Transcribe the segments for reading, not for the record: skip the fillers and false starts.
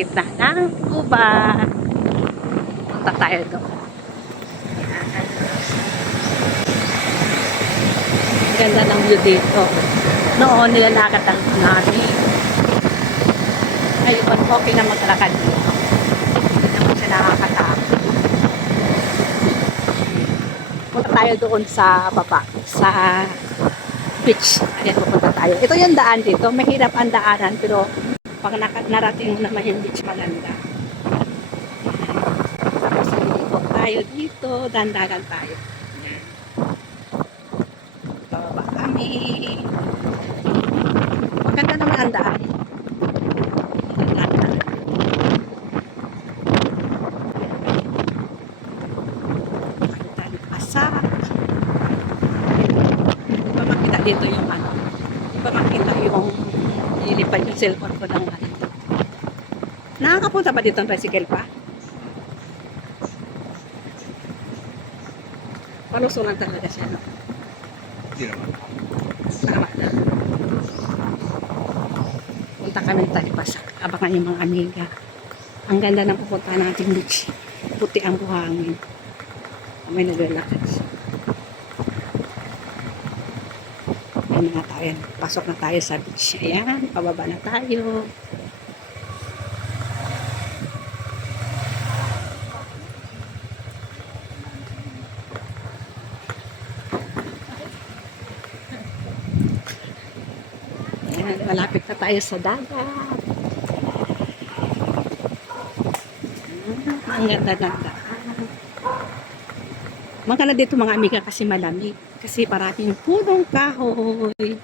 gitna ng gubat. Punta tayo doon. Ganda ng view dito. Noon nilalakad ang namin. Ngayon, okay na maglakad dito. Hindi naman siya nakakatakot. Punta tayo doon sa baba, sa beach. Ayan, pupunta tayo. Ito yung daan dito. Mahirap ang daanan, pero pag narating mo naman yung beach, maganda. Tapos dito tayo dito, dandagan tayo. Ayan. Bababa kami. Maganda naman ang daan. Asak. Di ba makita dito yung ano? Di ba makita yung ilipad yung cellphone ko ng ano? Nakakapunta ba dito ang tricycle pa? Palusunan talaga siya, no? Hindi naman. Tama na. Punta kami ng Talipasak. Abangan yung mga amiga. Ang ganda ng pupunta natin beach. Puti ang buhangin. May naglalakad siya. Ayan na tayo. Pasok na tayo sa beach. Ayan, pababa na tayo. Ayan, malapit na tayo sa dagat. Ang ganda-ganda. Maganda dito mga amiga kasi malamig. Kasi parating punong kahoy.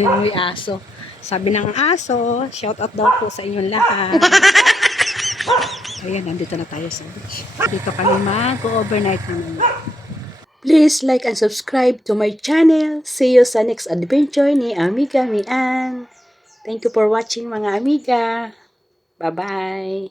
Yung may aso. Sabi ng aso, shout out daw po sa inyong lahat. Ayan, nandito na tayo sa beach. Dito kami mag-overnight naman. Please like and subscribe to my channel. See you sa next adventure ni Amiga Mian. Thank you for watching mga amiga. Bye-bye.